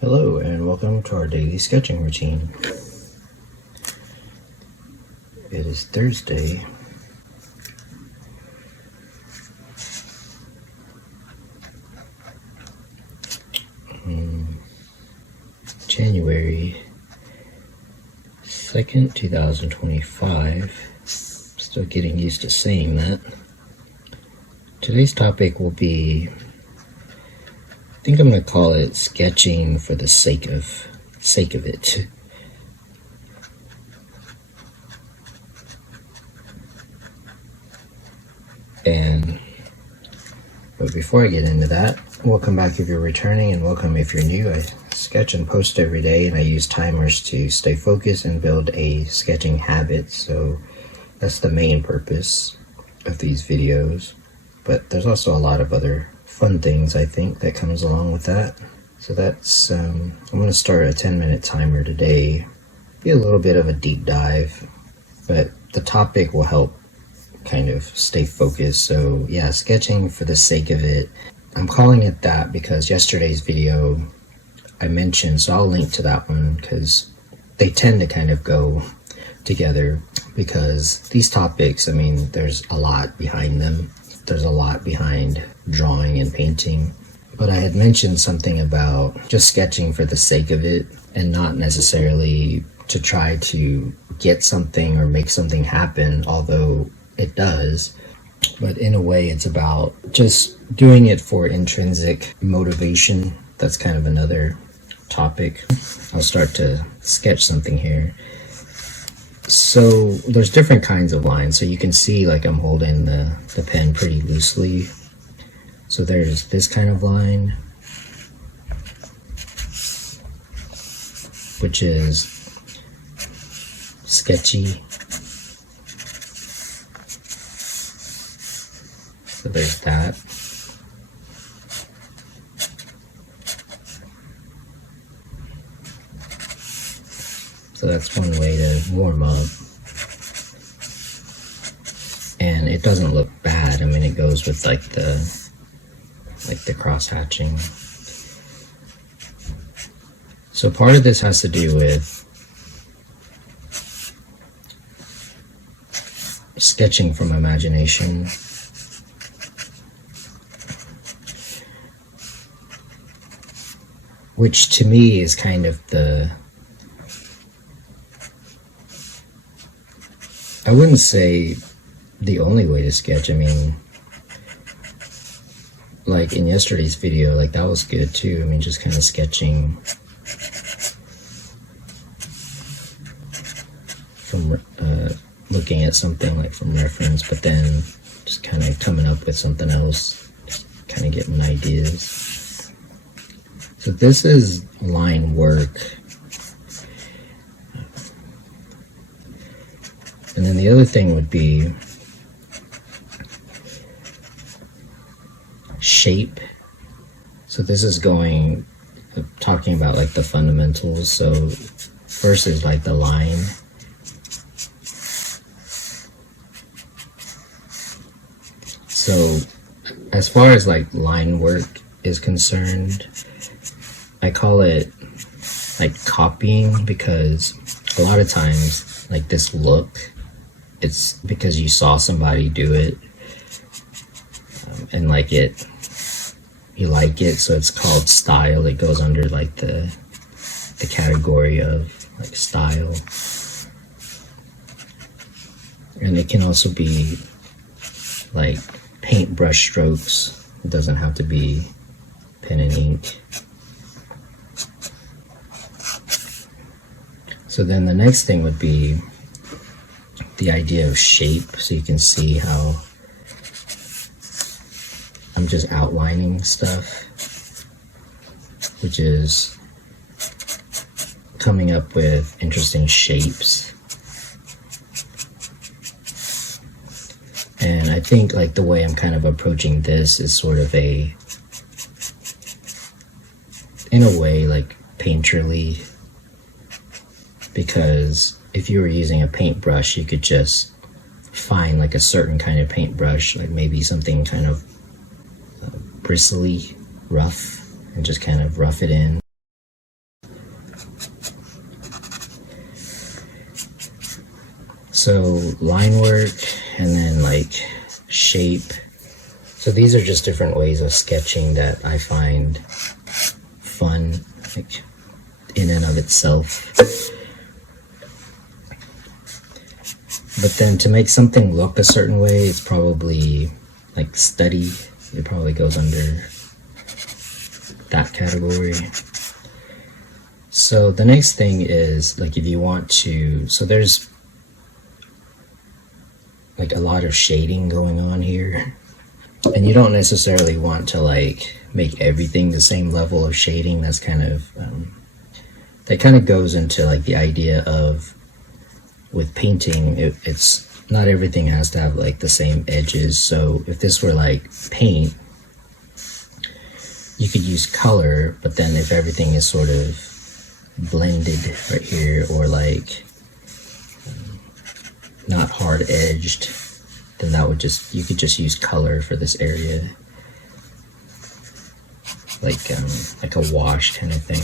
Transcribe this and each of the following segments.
Hello and welcome to our daily sketching routine. It is Thursday, January 2nd, 2025. Still getting used to saying that. Today's topic will be, I think I'm going to call it sketching for the sake of it. But before I get into that, welcome back if you're returning and welcome if you're new. I sketch and post every day and I use timers to stay focused and build a sketching habit. So that's the main purpose of these videos. But there's also a lot of other fun things I think that comes along with that. So that's I'm going to start a 10-minute timer today. Be a little bit of a deep dive, but the topic will help kind of stay focused. So yeah, sketching for the sake of it. I'm calling it that because yesterday's video I mentioned, so I'll link to that one because they tend to kind of go together, because these topics, I mean, there's a lot behind them. There's a lot behind drawing and painting. But I had mentioned something about just sketching for the sake of it and not necessarily to try to get something or make something happen, although it does. But in a way, it's about just doing it for intrinsic motivation. That's kind of another topic. I'll start to sketch something here. So there's different kinds of lines. So you can see like I'm holding the pen pretty loosely. So there's this kind of line, which is sketchy. So there's that. So that's one way to warm up. And it doesn't look bad. I mean, it goes with like the cross hatching. So part of this has to do with sketching from imagination. Which to me is kind of I wouldn't say the only way to sketch. I mean, like in yesterday's video, like that was good too. I mean, just kind of sketching from looking at something like from reference, but then just kind of coming up with something else, just kind of getting ideas. So this is line work. And then the other thing would be shape. So this is talking about like the fundamentals. So first is like the line. So as far as like line work is concerned, I call it like copying, because a lot of times like this look, it's because you saw somebody do it and like it, you like it, so it's called style. It goes under like the category of like style. And it can also be like paintbrush strokes. It doesn't have to be pen and ink. So then the next thing would be the idea of shape. So you can see how I'm just outlining stuff, which is coming up with interesting shapes. And I think like the way I'm kind of approaching this is sort of in a way like painterly, because if you were using a paintbrush, you could just find like a certain kind of paintbrush, like maybe something kind of bristly, rough, and just kind of rough it in. So line work and then like shape. So these are just different ways of sketching that I find fun, like in and of itself. But then to make something look a certain way, it's probably like study. It probably goes under that category. So the next thing is like if you want to, so there's like a lot of shading going on here, and you don't necessarily want to like make everything the same level of shading. That's kind of that kind of goes into like the idea of with painting, it's not everything has to have like the same edges. So if this were like paint, you could use color, but then if everything is sort of blended right here, or like not hard edged, then that would just, you could just use color for this area, like a wash kind of thing.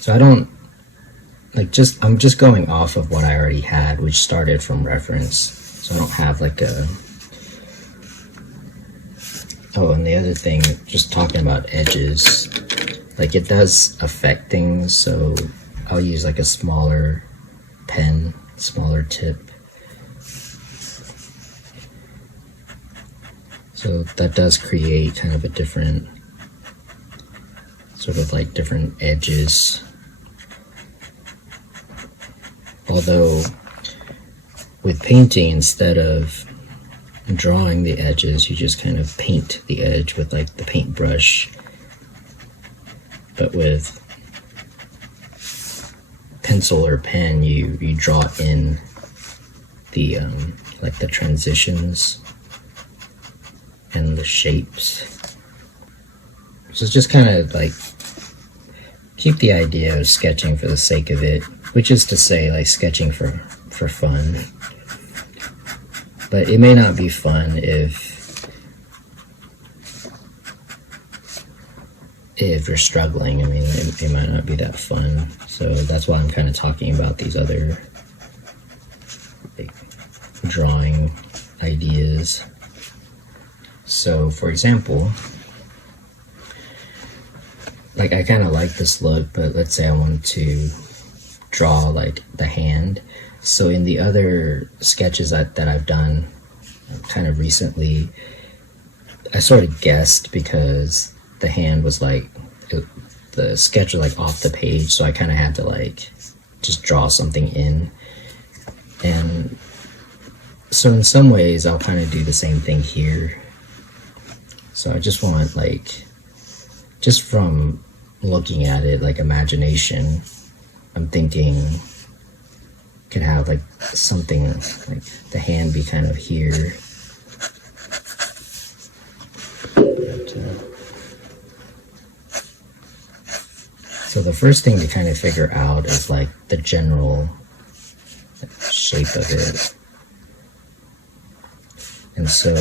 So I don't like, I'm just going off of what I already had, which started from reference. So I don't have like a, oh, and the other thing, just talking about edges, like it does affect things. So I'll use like a smaller pen, smaller tip. So that does create kind of a different, sort of like different edges. Although with painting, instead of drawing the edges, you just kind of paint the edge with like the paintbrush. But with pencil or pen, you draw in the like the transitions and the shapes. So it's just kind of like keep the idea of sketching for the sake of it, which is to say like sketching for fun. But it may not be fun if you're struggling. I mean, it might not be that fun. So that's why I'm kind of talking about these other like, drawing ideas. So for example, like I kind of like this look, but let's say I wanted to draw like the hand. So in the other sketches that I've done kind of recently, I sort of guessed because the hand was like, the sketch was like off the page, so I kind of had to like just draw something in. And so in some ways I'll kind of do the same thing here. So I just want like, just from looking at it, like imagination, I'm thinking could have like something like the hand be kind of here. So the first thing to kind of figure out is like the general shape of it. And so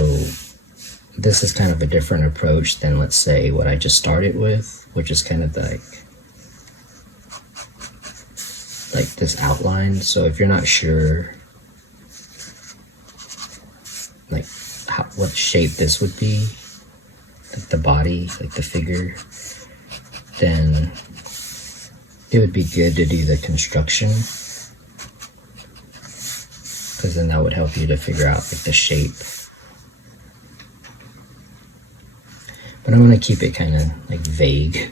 this is kind of a different approach than, let's say, what I just started with, which is kind of like this outline. So if you're not sure like what shape this would be, like the body, like the figure, then it would be good to do the construction, because then that would help you to figure out like the shape. But I'm going to keep it kind of like vague.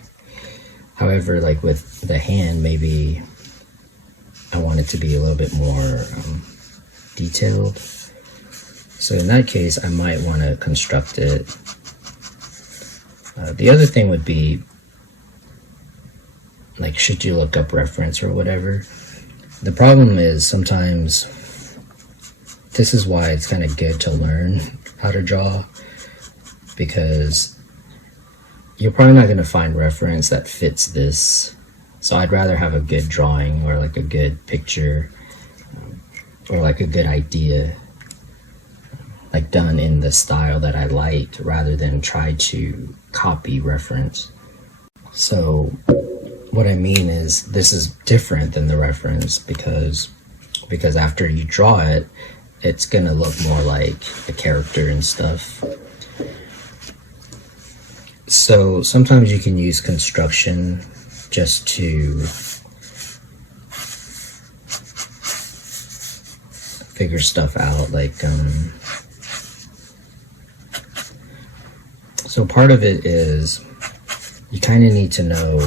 However, like with the hand, maybe I want it to be a little bit more detailed. So in that case, I might want to construct it. The other thing would be, like, should you look up reference or whatever? The problem is sometimes, this is why it's kind of good to learn how to draw, because you're probably not going to find reference that fits this. So I'd rather have a good drawing or like a good picture or like a good idea like done in the style that I like, rather than try to copy reference. So what I mean is this is different than the reference, because because after you draw it, it's gonna look more like a character and stuff. So sometimes you can use construction just to figure stuff out, like so part of it is you kind of need to know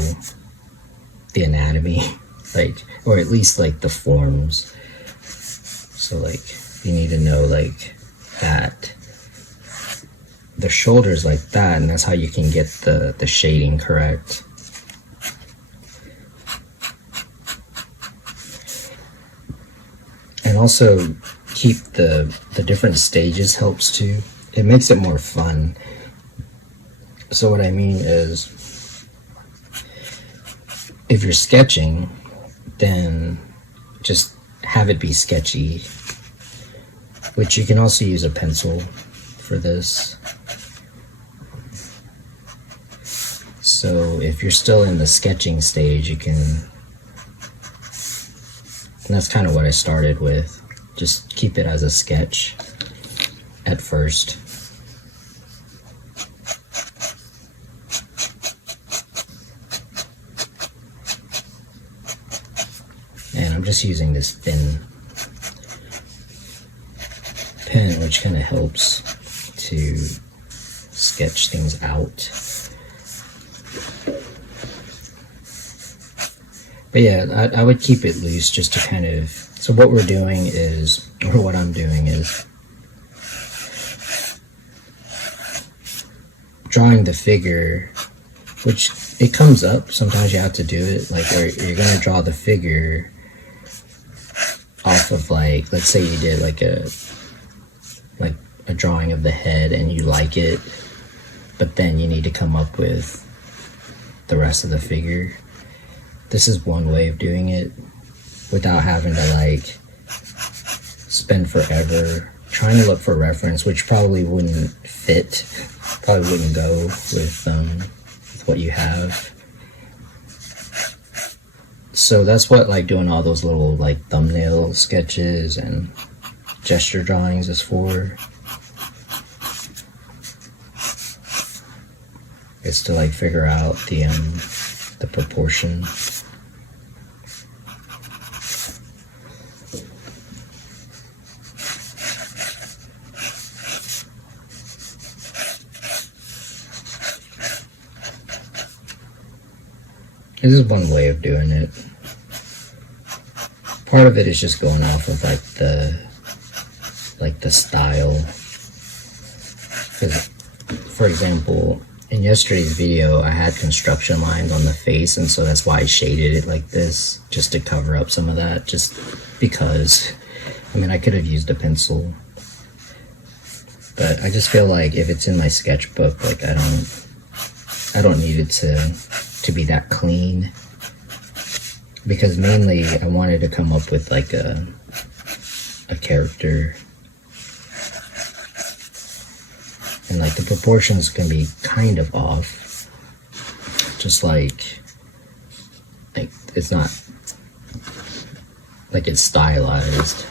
the anatomy, like, or at least like the forms. So like you need to know like that the shoulders like that, and that's how you can get the shading correct. And also keep the different stages helps too. It makes it more fun. So what I mean is, if you're sketching, then just have it be sketchy, which you can also use a pencil for this. So if you're still in the sketching stage, you can, and that's kind of what I started with, just keep it as a sketch at first. And I'm just using this thin pen, which kind of helps to sketch things out. But yeah, I would keep it loose just to kind of, so what we're doing is, or what I'm doing is drawing the figure, which it comes up, sometimes you have to do it, like, or you're going to draw the figure off of, like, let's say you did like a drawing of the head and you like it, but then you need to come up with the rest of the figure. This is one way of doing it without having to like spend forever trying to look for reference, which probably wouldn't fit, probably wouldn't go with what you have. So that's what like doing all those little like thumbnail sketches and gesture drawings is for. It's to like figure out the proportion. This is one way of doing it. Part of it is just going off of like the style. Because, for example, in yesterday's video, I had construction lines on the face, and so that's why I shaded it like this, just to cover up some of that, just because. I mean, I could have used a pencil, but I just feel like if it's in my sketchbook, like I don't need it to be that clean, because mainly I wanted to come up with like a character, and like the proportions can be kind of off, just like it's not like it's stylized.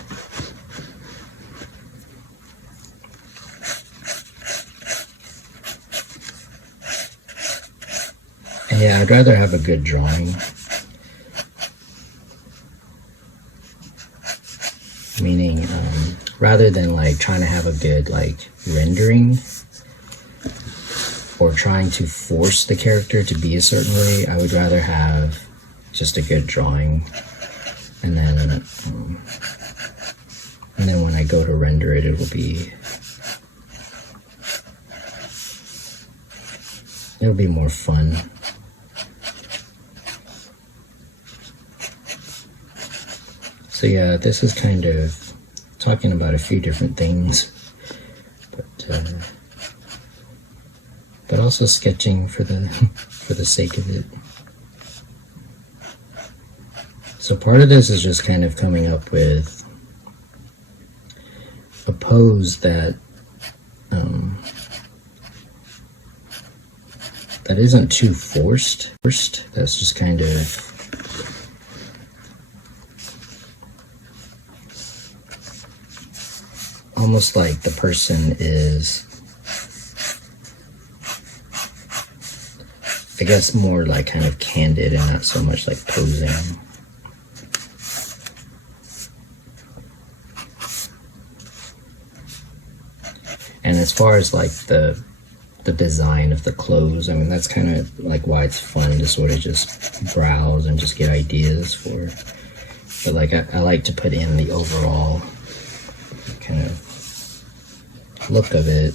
And yeah, I'd rather have a good drawing, meaning rather than like trying to have a good like rendering or trying to force the character to be a certain way. I would rather have just a good drawing, and then when I go to render it, it'll be more fun. So yeah, this is kind of talking about a few different things, but also sketching for the sake of it. So part of this is just kind of coming up with a pose that that isn't too forced. That's just kind of almost like the person is, I guess, more like kind of candid and not so much like posing. And as far as like the design of the clothes, I mean, that's kind of like why it's fun to sort of just browse and just get ideas for. But like I like to put in the overall kind of look of it.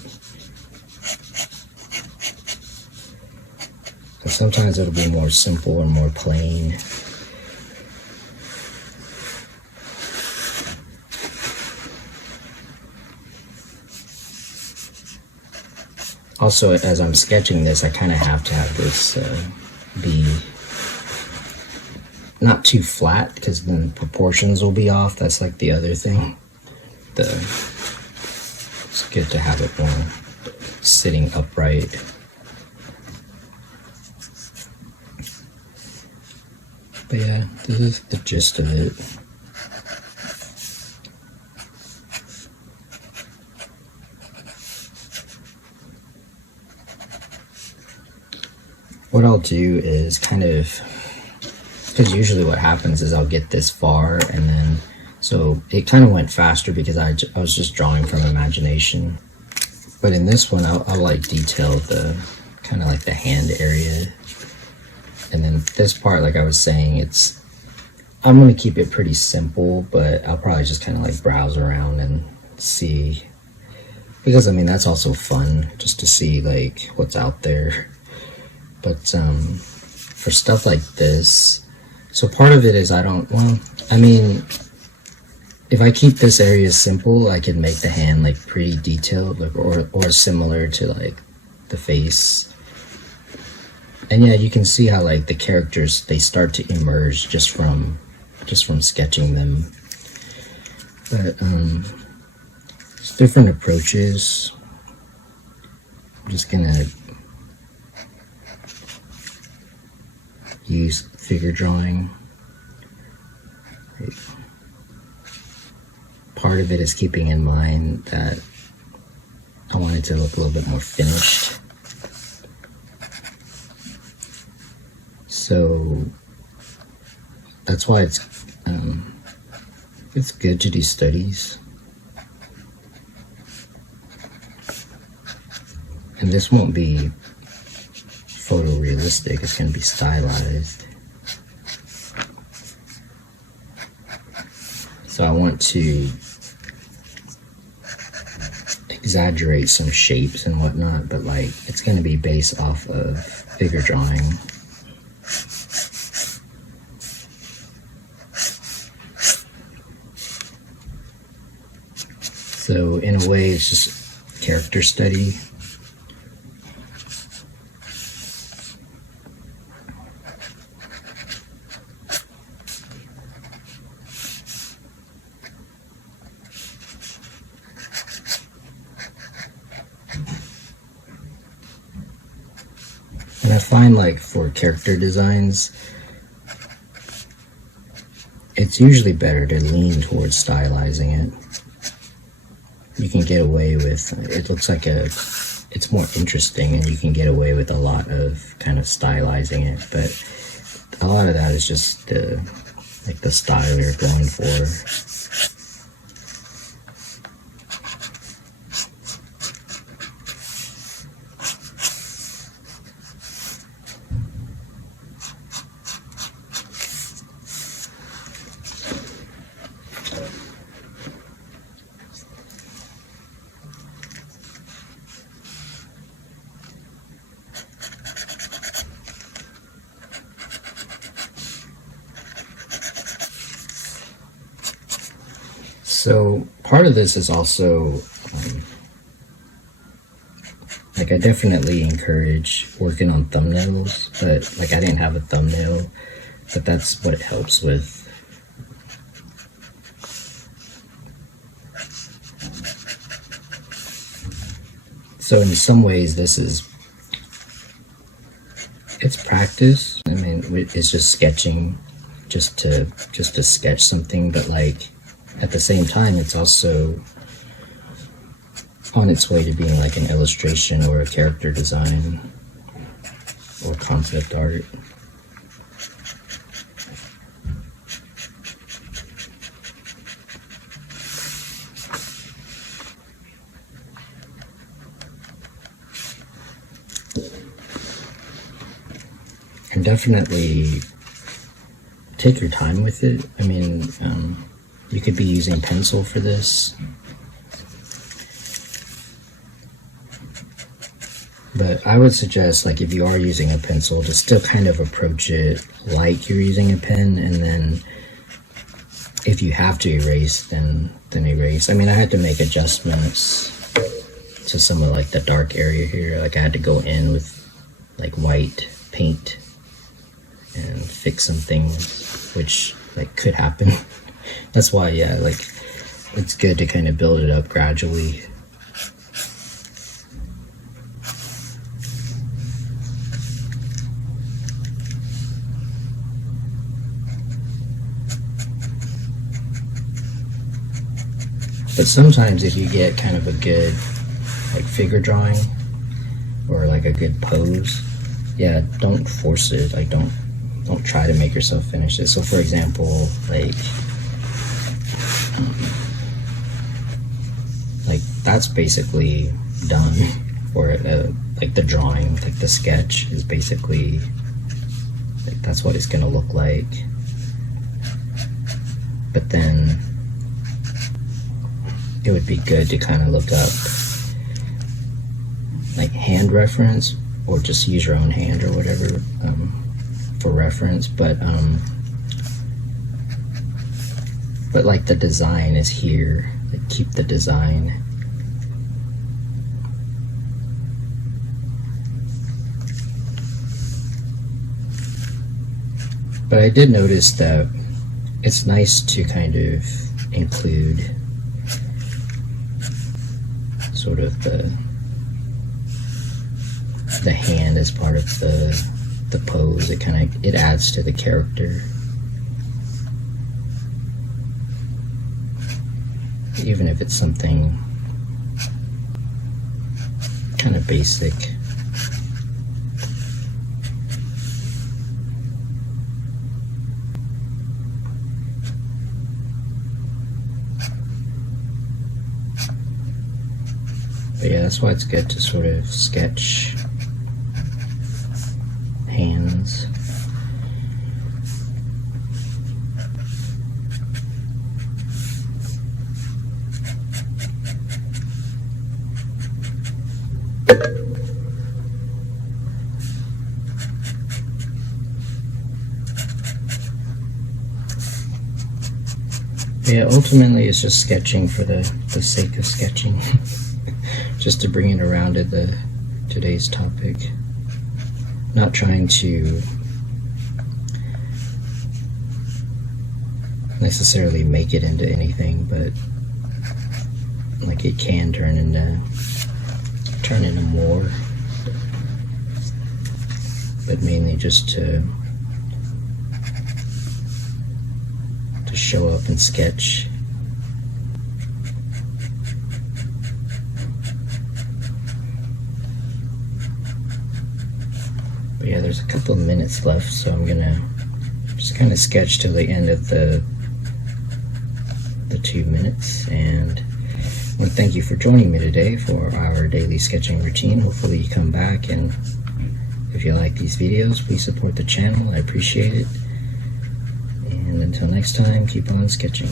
And sometimes it'll be more simple and more plain. Also, as I'm sketching this, I kind of have to have this be not too flat, because then proportions will be off. That's like the other thing. It's good to have it more sitting upright. But yeah, this is the gist of it. What I'll do is kind of, because usually what happens is I'll get this far and then, so it kind of went faster because I was just drawing from imagination. But in this one, I'll like detail the kind of like the hand area. And then this part, like I was saying, I'm going to keep it pretty simple, but I'll probably just kind of like browse around and see, because I mean, that's also fun just to see like what's out there. But for stuff like this, so part of it is I mean, if I keep this area simple, I can make the hand like pretty detailed, like or similar to like the face. And yeah, you can see how like the characters, they start to emerge just from sketching them. But it's different approaches. I'm just gonna use figure drawing. Part of it is keeping in mind that I want it to look a little bit more finished. So that's why it's good to do studies. And this won't be photorealistic, it's going to be stylized. So I want to exaggerate some shapes and whatnot, but like it's going to be based off of figure drawing. So in a way, it's just character study. And I find like for character designs, it's usually better to lean towards stylizing it. You can get away with, it looks like it's more interesting and you can get away with a lot of kind of stylizing it, but a lot of that is just like the style you're going for. So part of this is also, like I definitely encourage working on thumbnails, but like I didn't have a thumbnail, but that's what it helps with. So in some ways it's practice. I mean, it's just sketching, just to sketch something, but like, at the same time, it's also on its way to being like an illustration or a character design or concept art. And definitely take your time with it. I mean, you could be using pencil for this, but I would suggest, like, if you are using a pencil, to still kind of approach it like you're using a pen, and then if you have to erase, then erase. I mean, I had to make adjustments to some of like the dark area here. Like, I had to go in with like white paint and fix some things, which like could happen. That's why, yeah, like, it's good to kind of build it up gradually. But sometimes if you get kind of a good like figure drawing or like a good pose, yeah, don't force it. Like, don't try to make yourself finish it. So for example, like that's basically done, or like the drawing, like the sketch is basically like, that's what it's gonna look like. But then it would be good to kind of look up like hand reference, or just use your own hand or whatever for reference. But like the design is here. Like, keep the design. But I did notice that it's nice to kind of include sort of the hand as part of the pose. It adds to the character, even if it's something kind of basic. But yeah, that's why it's good to sort of sketch hands. Yeah, ultimately it's just sketching for the sake of sketching. Just to bring it around to today's topic. Not trying to necessarily make it into anything, but like it can turn into more. But mainly just to show up and sketch. But yeah, there's a couple of minutes left, so I'm gonna just kind of sketch till the end of the 2 minutes. And I want to thank you for joining me today for our daily sketching routine. Hopefully you come back, and if you like these videos, please support the channel. I appreciate it. And until next time, keep on sketching.